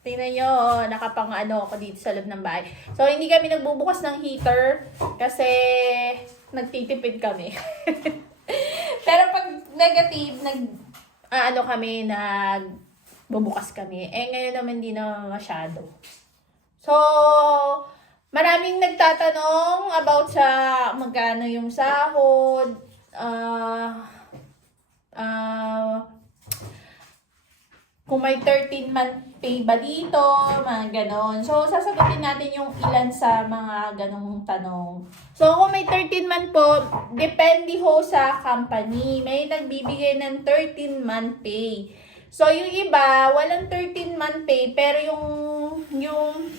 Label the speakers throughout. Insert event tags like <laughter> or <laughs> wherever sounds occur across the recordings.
Speaker 1: Tingnan nyo, nakapang ano ako dito sa loob ng bahay. So, hindi kami nagbubukas ng heater kasi nagtitipid kami. <laughs> Pero pag negative, nag, ah, ano kami, nag, bubukas kami. Eh, ngayon naman hindi na masyado. So, maraming nagtatanong about sa magkano yung sahod, ah, ah, kung may 13 month pay ba dito, mga ganon. So, sasagutin natin yung ilan sa mga ganong tanong. So, kung may 13 month po, depende ho sa company. May nagbibigay ng 13 month pay. So, yung iba, walang 13 month pay, pero yung, yung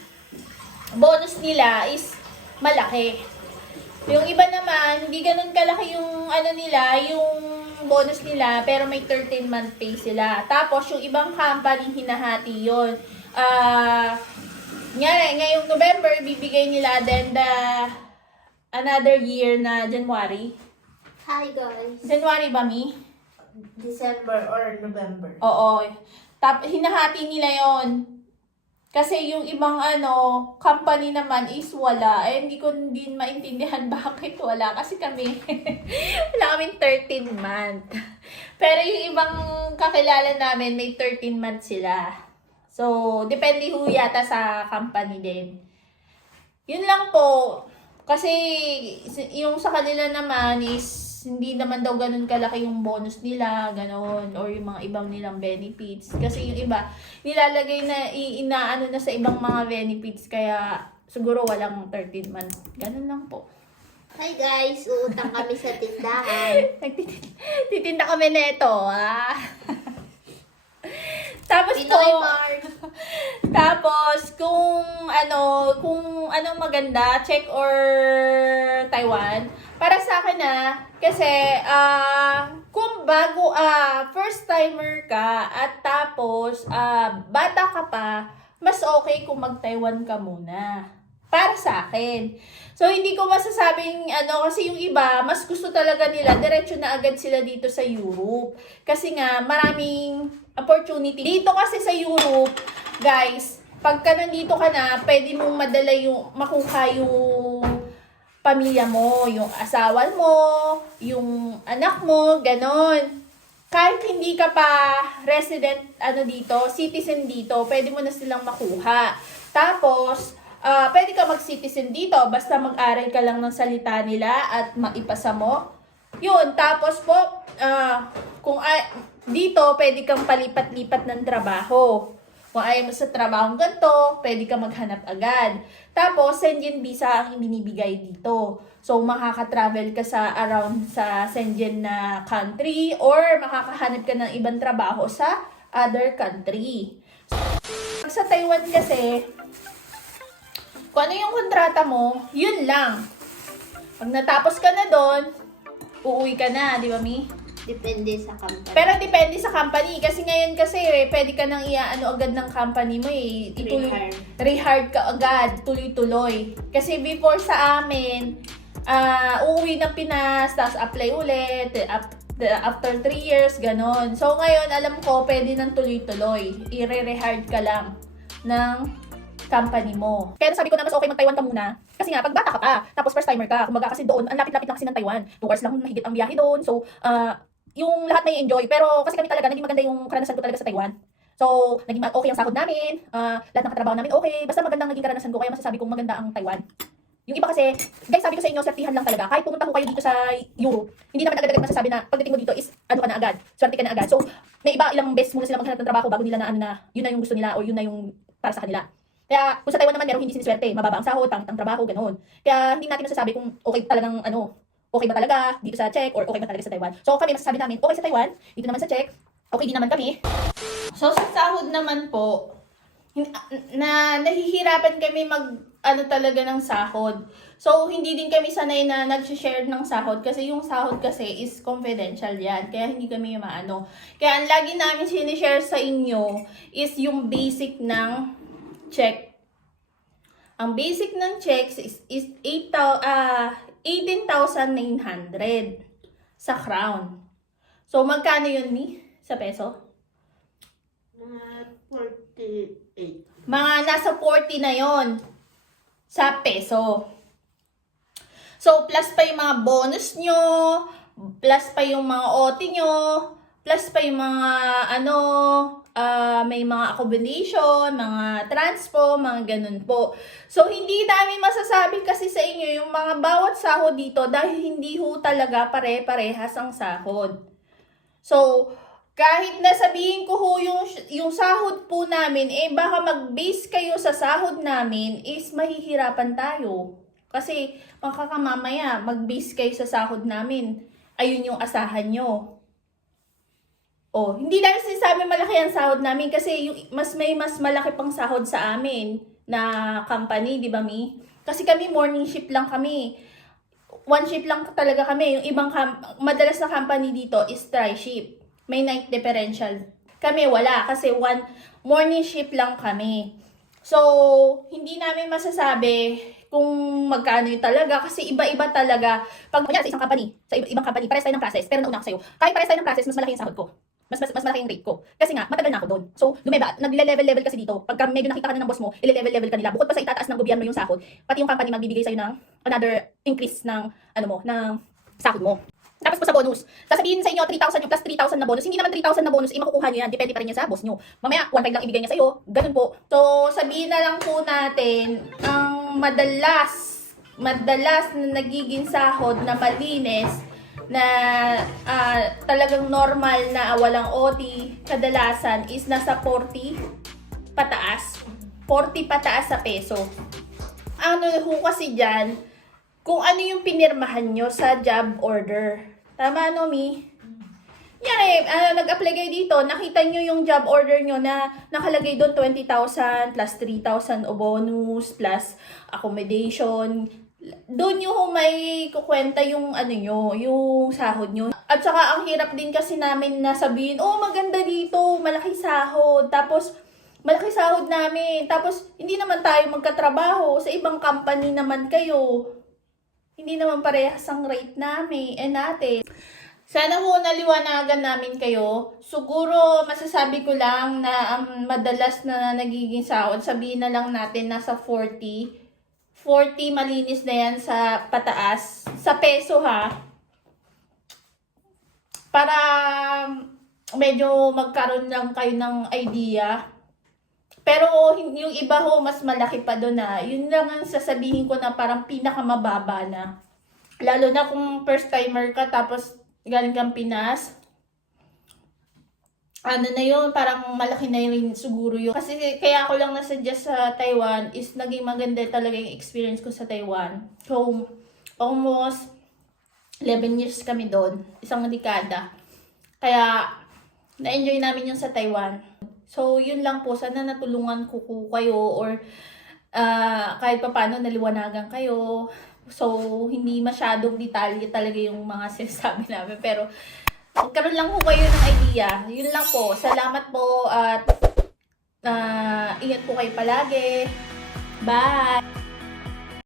Speaker 1: bonus nila is malaki. Yung iba naman, hindi ganun kalaki yung ano nila, yung bonus nila, pero may 13 month pay sila. Tapos, yung ibang company, hinahati yun. Nga, ngayong November, bibigay nila then the another year na January.
Speaker 2: Hi guys.
Speaker 1: January ba, Mi?
Speaker 2: December or November.
Speaker 1: Oo. Tap, hinahati nila yon Kasi yung ibang ano, company naman is wala. Eh, hindi ko din maintindihan <laughs> bakit wala. Kasi kami, <laughs> wala kaming 13 month. <laughs> Pero yung ibang kakilala namin, may 13 month sila. So, depende ho yata sa company din. Yun lang po. Kasi yung sa kanila naman is hindi naman daw ganun kalaki yung bonus nila, ganun, or yung mga ibang nilang benefits. Kasi yung iba, nilalagay na, inaano na sa ibang mga benefits, kaya siguro walang 13 months. Ganun lang po.
Speaker 2: Hi guys, uutang kami sa tindahan. <laughs>
Speaker 1: Nagtitinda kami neto, ah. Tapos po,
Speaker 2: Pinoy Mart. <laughs>
Speaker 1: tapos, kung ano, kung anong maganda, check or Taiwan, para sa akin na, kasi, ah, kung bago, ah, first timer ka, at tapos, ah, bata ka pa, mas okay kung mag-Taiwan ka muna. Para sa akin. So, hindi ko masasabing, ano, kasi yung iba, mas gusto talaga nila, diretso na agad sila dito sa Europe. Kasi nga, maraming opportunity. Dito kasi sa Europe, guys, pagka nandito ka na, pwede mong madala yung, makuha yung pamilya mo, yung asawa mo, yung anak mo, ganon. Kahit hindi ka pa resident ano dito, citizen dito, pwede mo na silang makuha. Tapos, ah pwede ka mag-citizen dito, basta mag-aral ka lang ng salita nila at maipasa mo. Yun, tapos po, ah kung ay, dito, pwede kang palipat-lipat ng trabaho. Kung ayaw mo sa trabaho ganito, pwede ka maghanap agad. Tapos, Sengen visa ang binibigay dito. So, makaka-travel ka sa around sa Sengen na country or makakahanap ka ng ibang trabaho sa other country. Sa Taiwan kasi, kung ano yung kontrata mo, yun lang. Pag natapos ka na doon, uuwi ka na, di ba, Mi?
Speaker 2: Depende sa company.
Speaker 1: Pero depende sa company. Kasi ngayon kasi, eh, pwede ka nang iaano agad ng company mo eh. Ituloy,
Speaker 2: Rehire.
Speaker 1: rehire ka agad, tuloy-tuloy. Kasi before sa amin, ah uuwi ng Pinas, tapos apply ulit, eh, up, the- after 3 years, ganon. So ngayon, alam ko, pwede nang tuloy-tuloy. I-re-rehire ka lang ng company mo. Kaya sabi ko na mas okay mag-Taiwan ka muna. Kasi nga, pag bata ka pa, tapos first timer ka, kumbaga kasi doon, ang lapit-lapit lang kasi ng Taiwan. 2 hours lang mahigit ang biyahe doon. So, ah yung lahat may enjoy. Pero kasi kami talaga, naging maganda yung karanasan ko talaga sa Taiwan. So, naging okay ang sahod namin, ah, lahat ng katrabaho namin okay, basta magandang naging karanasan ko, kaya masasabi kong maganda ang Taiwan. Yung iba kasi, guys, sabi ko sa inyo, sertihan lang talaga. Kahit pumunta ko kayo dito sa Europe, hindi naman agad-agad masasabi na pagdating mo dito is ano ka na agad, swerte ka na agad. So, may iba, ilang beses muna sila maghanap ng trabaho bago nila na ano na, yun na yung gusto nila or yun na yung para sa kanila. Kaya, kung sa Taiwan naman meron hindi siniswerte, mababa ang sahod, pangit ang trabaho, ganoon. Kaya, hindi natin masasabi kung okay talagang ano, okay ba talaga dito sa Czech or okay ba talaga sa Taiwan. So, kami masasabi namin, okay sa Taiwan, dito naman sa Czech, okay din naman kami. So, sa sahod naman po, na nahihirapan kami mag ano talaga ng sahod. So, hindi din kami sanay na nag-share ng sahod kasi yung sahod kasi is confidential yan. Kaya hindi kami maano. Kaya ang lagi namin sinishare sa inyo is yung basic ng check. Ang basic ng checks is, is 8, ah 18,900 sa crown. So, magkano yun, Mi? Sa peso?
Speaker 3: Mga 48.
Speaker 1: Mga nasa 40 na yon sa peso. So, plus pa yung mga bonus nyo, plus pa yung mga OT nyo, plus pa yung mga ano, ah, may mga accommodation, mga transpo, mga ganun po. So, hindi namin masasabi kasi sa inyo yung mga bawat sahod dito dahil hindi ho talaga pare-parehas ang sahod. So, kahit na sabihin ko ho yung, yung sahod po namin, eh baka mag-base kayo sa sahod namin is mahihirapan tayo. Kasi makakamamaya, mag-base kayo sa sahod namin. Ayun yung asahan nyo. Oh, hindi namin sinasabi malaki ang sahod namin kasi yung mas may mas malaki pang sahod sa amin na company, di ba mi? Kasi kami morning shift lang kami. One shift lang talaga kami. Yung ibang madalas na company dito is tri shift. May night differential. Kami wala kasi one morning shift lang kami. So, hindi namin masasabi kung magkano yung talaga kasi iba-iba talaga. Pag sa isang company, sa iba- ibang company, pares tayo ng process, pero nauna ako sa'yo. Kahit pares tayo ng process, mas malaki yung sahod ko. Mas, mas, mas malaki yung rate ko. Kasi nga, matagal na ako doon. So, lumeba, nagle-level-level kasi dito. Pagka medyo nakita ka na ng boss mo, ile-level-level ka nila. Bukod pa sa itataas ng gobyerno yung sahod, pati yung company magbibigay sa'yo ng another increase ng, ano mo, ng sahod mo. Tapos po sa bonus, sasabihin sa inyo 3,000 yung plus 3,000 na bonus. Hindi naman 3,000 na bonus, eh, makukuha niyo yan. Depende pa rin yan sa boss nyo. Mamaya, 1,500 lang ibigay niya sa'yo. Ganun po. So, sabihin na lang po natin, ang madalas, madalas na nagiging sahod na malinis, na ah, talagang normal na walang OT, kadalasan is nasa 40 pataas. 40 pataas sa peso. Ano ho kasi dyan, kung ano yung pinirmahan nyo sa job order. Tama, no, Mi? Yan eh, ano, nag-apply kayo dito, nakita nyo yung job order nyo na nakalagay doon 20,000 plus 3,000 o bonus plus accommodation. Doon ho may kukwenta yung ano nyo, yung sahod nyo. At saka ang hirap din kasi namin na sabihin, oh maganda dito, malaki sahod. Tapos, malaki sahod namin. Tapos, hindi naman tayo magkatrabaho. Sa ibang company naman kayo. Hindi naman parehas ang rate namin, eh natin. Sana ho naliwanagan namin kayo. Siguro masasabi ko lang na ang madalas na nagiging sahod, sabihin na lang natin nasa 40. 40 malinis na yan sa pataas. Sa peso ha. Para medyo magkaroon lang kayo ng idea. Pero yung iba ho, mas malaki pa doon na. Yun lang ang sasabihin ko na parang pinakamababa na. Lalo na kung first timer ka tapos galing kang Pinas. Ano na yun, parang malaki na rin siguro yun. Kasi kaya ako lang nasuggest sa Taiwan is naging maganda talaga yung experience ko sa Taiwan. So, almost 11 years kami doon. Isang dekada. Kaya, na-enjoy namin yung sa Taiwan. So, yun lang po. Sana natulungan ko ko kayo or ah, kahit pa paano naliwanagan kayo. So, hindi masyadong detalye talaga yung mga <laughs> sinasabi namin. Pero, magkaroon lang po kayo ng idea. Yun lang po. Salamat po at ah, ingat po kayo palagi. Bye!